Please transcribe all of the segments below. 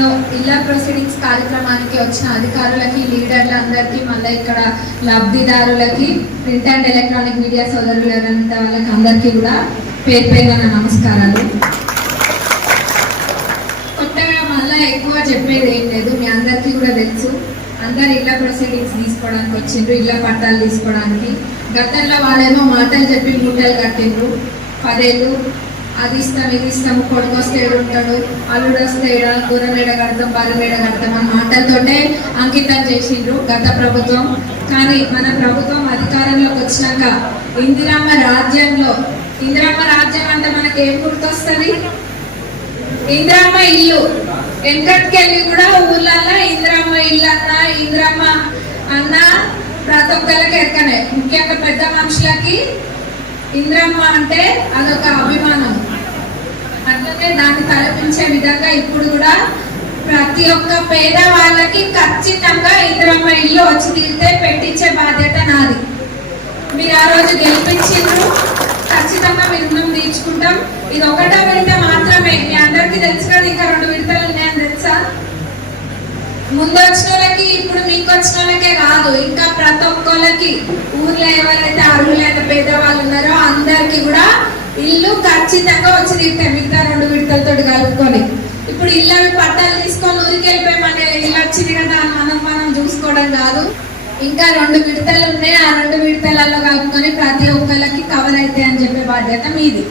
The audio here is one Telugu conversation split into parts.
కార్యక్రమంలో ఇళ్ళ ప్రొసీడింగ్స్ కార్యక్రమానికి వచ్చిన అధికారులకి లీడర్లందరికీ మళ్ళీ ఇక్కడ లబ్ధిదారులకి ప్రింట్ అండ్ ఎలక్ట్రానిక్ మీడియా సోదరులంతా వాళ్ళకి అందరికీ కూడా పేరు పేరున నమస్కారాలు. కొత్తగా మళ్ళీ ఎక్కువ చెప్పేది ఏం లేదు మీ అందరికీ కూడా తెలుసు. అందరు ఇళ్ళ ప్రొసీడింగ్స్ తీసుకోవడానికి వచ్చిండ్రు ఇళ్ళ పట్టాలు తీసుకోవడానికి. గతంలో వాళ్ళేమో మాటలు చెప్పి మూటలు కట్టిండ్రు. పదేళ్ళు అది ఇస్తాం ఇది ఇస్తాము కొడుకు వస్తే ఉంటాడు అల్లుడు వస్తే దూరం ఏడ కడతాం బలం ఏడ కడతాం మాటలతోటే అంకితం చేసిండ్రు గత ప్రభుత్వం. కానీ మన ప్రభుత్వం అధికారంలోకి వచ్చినాక ఇందిరామ్మ రాజ్యంలో ఇందిరామ్మ రాజ్యం అంటే మనకి ఏం గుర్తొస్తుంది? ఇంద్రమ్మ ఇల్లు. వెంకట్కెళ్ళి కూడా ఊళ్ళల్లో ఇందిరామ్మ ఇల్లు అన్న ఇంద్రమ్మ అన్న ప్రతి ఒక్కరికి ఎక్కనే ముఖ్యంగా పెద్ద మనుషులకి ఇంద్రమ్మ అంటే అదొక అభిమానం. అట్లనే దాన్ని తలపించే విధంగా ఇప్పుడు కూడా ప్రతి ఒక్క పేద వాళ్ళకి ఖచ్చితంగా ఇంద్రమ్మ ఇల్లు వచ్చి తీరితే పెట్టించే బాధ్యత నాది. మీరు ఆ రోజు గెలిపించిండ్రు. ఖచ్చితంగా మేము రుణం తీర్చుకుంటాం. ఇది ఒకటో విడత మాత్రమే. మీ అందరికీ తెలుసు కదా ఇంకా రెండు విడతలు ముందు వచ్చిన వాళ్ళకి ఇప్పుడు మీకు వచ్చిన వాళ్ళకే కాదు ఇంకా ప్రతి ఒక్కళ్ళకి ఊర్లో ఎవరైతే అర్హులైన పేదవాళ్ళు ఉన్నారో అందరికి కూడా ఇల్లు ఖచ్చితంగా వచ్చి తీరుతాయి మిగతా రెండు విడతలతో కలుపుకొని. ఇప్పుడు ఇల్లు అవి పట్టాలు తీసుకొని ఊరికి వెళ్ళిపోయి మన ఇల్లు వచ్చింది కదా అని మనం మనం చూసుకోవడం కాదు. ఇంకా రెండు విడతలు ఉన్నాయి. ఆ రెండు విడతలలో కలుపుకొని ప్రతి ఒక్కరికి కవర్ అవుతాయి అని చెప్పే బాధ్యత మీది.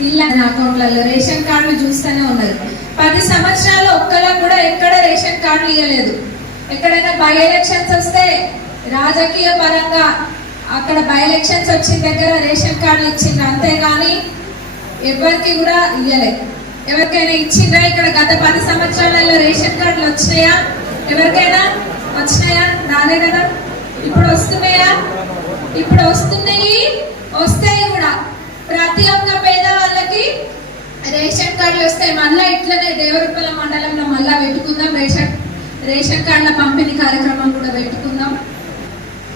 ఇల్లు అకౌంట్లలో రేషన్ కార్డులు చూస్తూనే ఉన్నారు పది సంవత్సరాలు ఒక్కలా కూడా ఎక్కడ రేషన్ కార్డులు ఇవ్వలేదు ఎక్కడైనా బై ఎలక్షన్స్ వస్తే రాజకీయ పరంగా అక్కడ బై ఎలక్షన్స్ వచ్చిన దగ్గర రేషన్ కార్డులు ఇచ్చిండ్రు అంతేగాని ఎవరికి కూడా ఇవ్వలేదు ఎవరికైనా ఇచ్చిండ్రా ఇక్కడ గత పది సంవత్సరాలలో రేషన్ కార్డులు వచ్చినాయా ఎవరికైనా వచ్చినాయా రాలే కదా ఇప్పుడు వస్తున్నాయా ఇప్పుడు వస్తున్నాయి వస్తాయి కూడా ప్రతి ఒక్క రేషన్ వస్తాయి మళ్ళా ఇట్లనే దేవరపల్ల మండలంలో మళ్ళా పెట్టుకుందాం. రేషన్ రేషన్ కార్డుల పంపిణీ కార్యక్రమం కూడా పెట్టుకుందాం.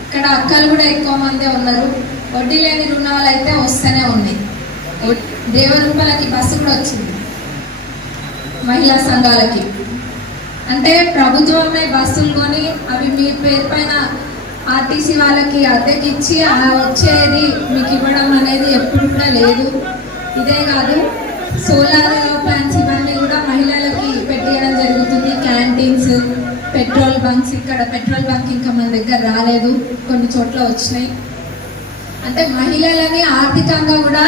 ఇక్కడ అక్కలు కూడా ఎక్కువ మందే ఉన్నారు. వడ్డీ లేని రుణాలు అయితే వస్తూనే ఉన్నాయి దేవరూపలకి బస్సు కూడా వచ్చింది. మహిళా సంఘాలకి. అంటే ప్రభుత్వమే బస్సులు కొని అవి మీ పేరు పైన ఆర్టీసీ వాళ్ళకి అద్దెకి ఇచ్చి వచ్చేది మీకు ఇవ్వడం అనేది ఎప్పుడు కూడా లేదు. ఇదే కాదు సోలార్ అక్కడ ఇక్కడ పెట్రోల్ బంక్ ఇంకా మన దగ్గర రాలేదు. కొన్ని చోట్ల వచ్చినాయి. అంటే మహిళలని ఆర్థికంగా కూడా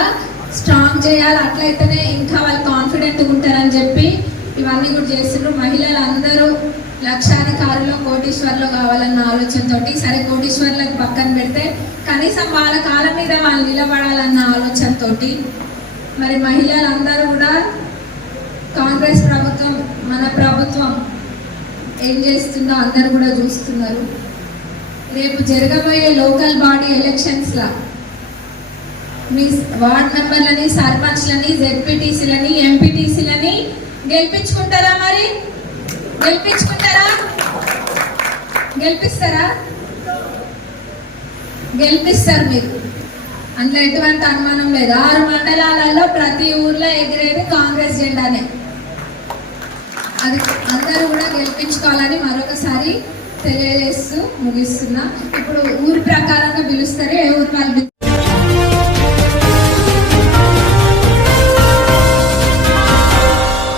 స్ట్రాంగ్ చేయాలి. అట్లయితేనే ఇంకా వాళ్ళు కాన్ఫిడెంట్గా ఉంటారని చెప్పి ఇవన్నీ కూడా చేస్తున్నారు మహిళలు అందరూ లక్షాధికారులు కోటీశ్వర్లు కావాలన్న ఆలోచనతోటి సరే కోటీశ్వర్లకు పక్కన పెడితే కనీసం వాళ్ళ కాలం మీద వాళ్ళు నిలబడాలన్న ఆలోచనతోటి మరి మహిళలందరూ కూడా కాంగ్రెస్ ప్రభుత్వం మన ప్రభుత్వం ఏం చేస్తుందో అందరూ కూడా చూస్తున్నారు. రేపు జరగబోయే లోకల్ బాడీ ఎలక్షన్స్లా మీ వార్డ్ మెంబర్లని సర్పంచ్లని జెడ్పీటీసీలని ఎంపీటీసీలని గెలిపించుకుంటారా మరి? గెలిపించుకుంటారా? గెలిపిస్తారా? గెలిపిస్తారు మీరు. అందులో ఎటువంటి అనుమానం లేదు. ఆరు మండలాలలో ప్రతి ఊర్లో ఎగిరేది కాంగ్రెస్ జెండానే. అది అందరూ కూడా గెలిపించుకోవాలని మరొకసారి తెలియజేస్తూ ముగిస్తున్నా. ఇప్పుడు ఊరి ప్రకారంగా పిలుస్తారు ఏ ఊరు వాళ్ళు